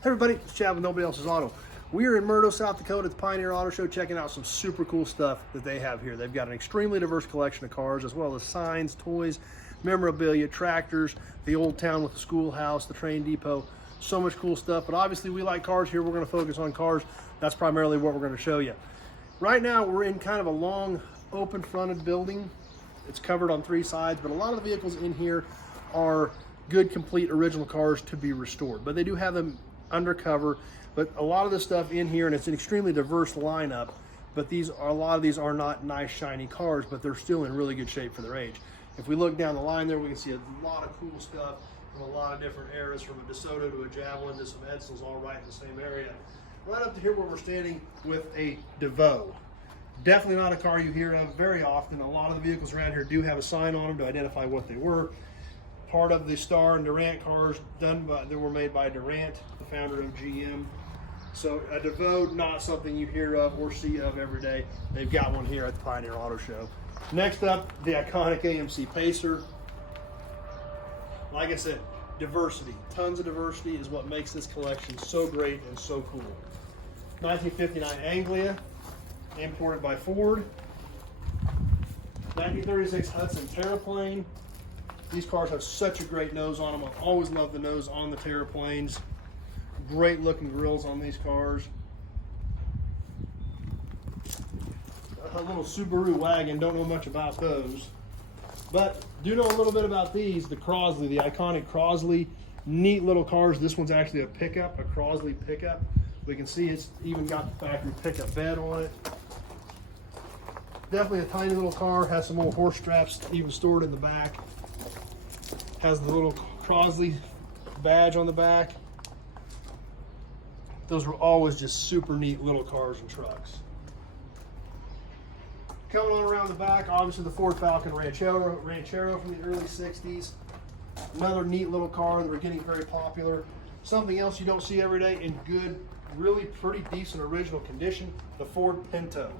Hey everybody, it's Chad with Nobody Else's Auto. We are in Murdo, South Dakota at the Pioneer Auto Show checking out some super cool stuff that they have here. They've got an extremely diverse collection of cars as well as signs, toys, memorabilia, tractors, the old town with the schoolhouse, the train depot, so much cool stuff. But obviously we like cars here. We're going to focus on cars. That's primarily what we're going to show you. Right now we're in kind of a long open fronted building. It's covered on three sides, but a lot of the vehicles in here are good, complete, original cars to be restored. But they do have them undercover, but a lot of this stuff in here, and it's an extremely diverse lineup, but a lot of these are not nice shiny cars, but they're still in really good shape for their age. If we look down the line there, we can see a lot of cool stuff from a lot of different eras, from a DeSoto to a Javelin to some Edsels, all right in the same area. Right up to here where we're standing with a DeVoe. Definitely not a car you hear of very often. A lot of the vehicles around here do have a sign on them to identify what they were. Part of the Star and Durant cars that were made by Durant, the founder of GM. So a DeVoe, not something you hear of or see of every day. They've got one here at the Pioneer Auto Show. Next up, the iconic AMC Pacer. Like I said, diversity, tons of diversity is what makes this collection so great and so cool. 1959 Anglia, imported by Ford. 1936 Hudson Terraplane. These cars have such a great nose on them. I've always loved the nose on the Terraplanes. Great looking grills on these cars. A little Subaru wagon, don't know much about those. But do know a little bit about these, the Crosley, the iconic Crosley. Neat little cars. This one's actually a pickup, a Crosley pickup. We can see it's even got the factory pickup bed on it. Definitely a tiny little car, has some little horse straps even stored in the back. Has the little Crosley badge on the back. Those were always just super neat little cars and trucks. Coming on around the back, obviously the Ford Falcon Ranchero from the early 60s. Another neat little car that we're getting very popular. Something else you don't see every day in good, really pretty decent original condition, the Ford Pinto.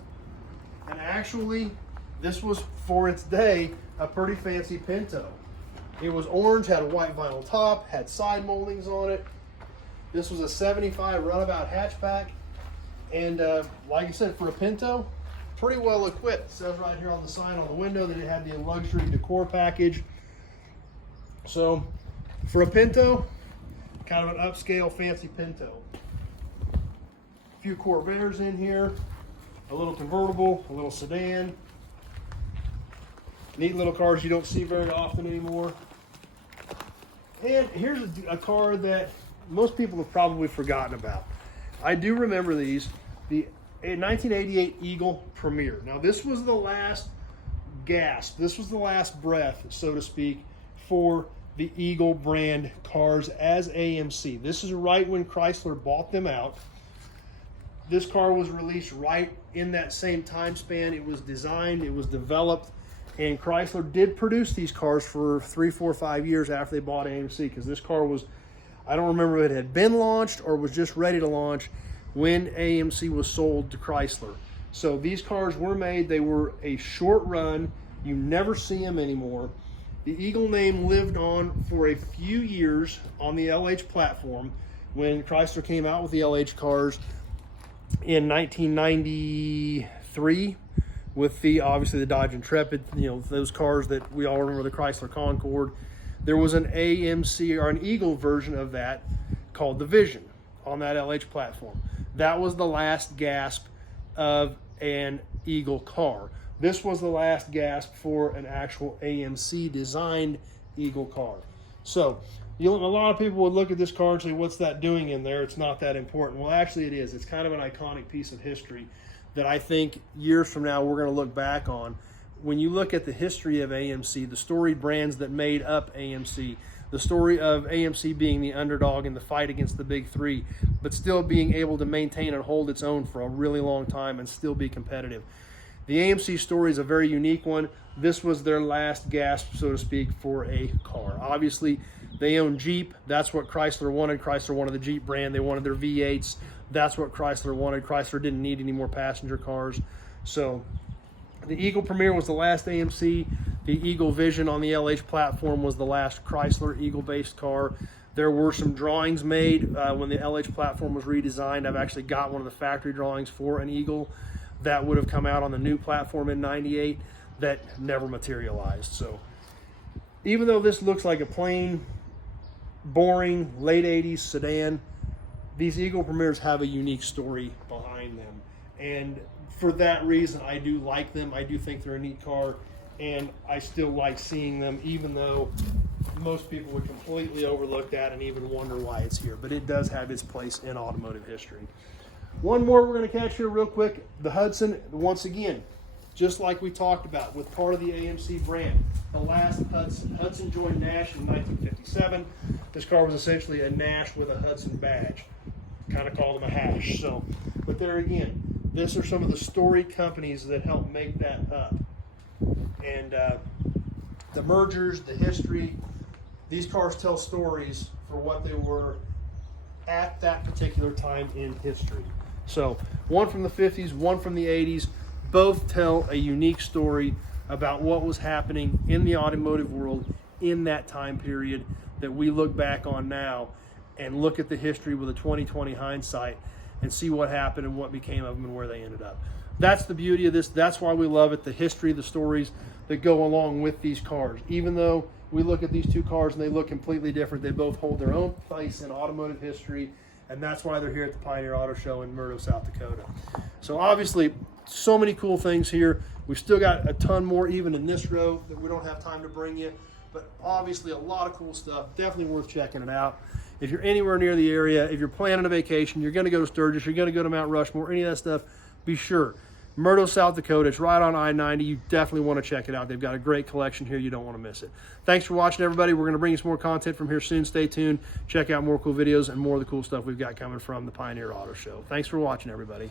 And actually, this was, for its day, a pretty fancy Pinto. It was orange, had a white vinyl top, had side moldings on it. This was a 75 runabout hatchback. And like I said, for a Pinto, pretty well equipped. It says right here on the sign on the window that it had the luxury decor package. So for a Pinto, kind of an upscale fancy Pinto. A few Corvairs in here, a little convertible, a little sedan. Neat little cars you don't see very often anymore. And here's a car that most people have probably forgotten about. I do remember these, the 1988 Eagle Premier. Now this was the last gasp, this was the last breath, so to speak, for the Eagle brand cars as AMC. This is right when Chrysler bought them out. This car was released right in that same time span. It was designed, it was developed, and Chrysler did produce these cars for 3, 4, 5 years after they bought AMC, because this car was, I don't remember if it had been launched or was just ready to launch when AMC was sold to Chrysler. So these cars were made, they were a short run, you never see them anymore. The Eagle name lived on for a few years on the LH platform when Chrysler came out with the LH cars in 1993 with obviously the Dodge Intrepid, those cars that we all remember, the Chrysler Concorde. There was an AMC or an Eagle version of that called the Vision on that LH platform. That was the last gasp of an Eagle car. This was the last gasp for an actual AMC designed Eagle car. So a lot of people would look at this car and say, what's that doing in there? It's not that important. Well, actually it is. It's kind of an iconic piece of history that I think years from now we're going to look back on. When you look at the history of AMC, the storied brands that made up AMC, the story of AMC being the underdog in the fight against the big three, but still being able to maintain and hold its own for a really long time and still be competitive. The AMC story is a very unique one. This was their last gasp, so to speak, for a car. Obviously, they own Jeep. That's what Chrysler wanted. Chrysler wanted the Jeep brand. They wanted their V8s. That's what Chrysler wanted. Chrysler didn't need any more passenger cars. So the Eagle Premier was the last AMC. The Eagle Vision on the LH platform was the last Chrysler Eagle-based car. There were some drawings made when the LH platform was redesigned. I've actually got one of the factory drawings for an Eagle that would have come out on the new platform in '98 that never materialized. So even though this looks like a plain, boring, late 80s sedan, these Eagle Premiers have a unique story behind them. And for that reason, I do like them. I do think they're a neat car, and I still like seeing them, even though most people would completely overlook that and even wonder why it's here. But it does have its place in automotive history. One more we're going to catch here real quick. The Hudson, once again, just like we talked about with part of the AMC brand, the last Hudson. Hudson joined Nash in 1957. This car was essentially a Nash with a Hudson badge. Kind of called them a hash. So, but there again, these are some of the storied companies that helped make that up. And the mergers, the history, these cars tell stories for what they were at that particular time in history. So one from the 50s, one from the 80s, both tell a unique story about what was happening in the automotive world in that time period that we look back on now and look at the history with a 20/20 hindsight and see what happened and what became of them and where they ended up. That's the beauty of this. That's why we love it, the history, the stories that go along with these cars. Even though we look at these two cars and they look completely different, they both hold their own place in automotive history, and that's why they're here at the Pioneer Auto Show in Murdo, South Dakota. So obviously, so many cool things here. We've still got a ton more even in this row that we don't have time to bring you, but obviously a lot of cool stuff. Definitely worth checking it out. If you're anywhere near the area, if you're planning a vacation, you're going to go to Sturgis, you're going to go to Mount Rushmore, any of that stuff, be sure. Murdo, South Dakota, it's right on I-90. You definitely want to check it out. They've got a great collection here. You don't want to miss it. Thanks for watching, everybody. We're going to bring you some more content from here soon. Stay tuned. Check out more cool videos and more of the cool stuff we've got coming from the Pioneer Auto Show. Thanks for watching, everybody.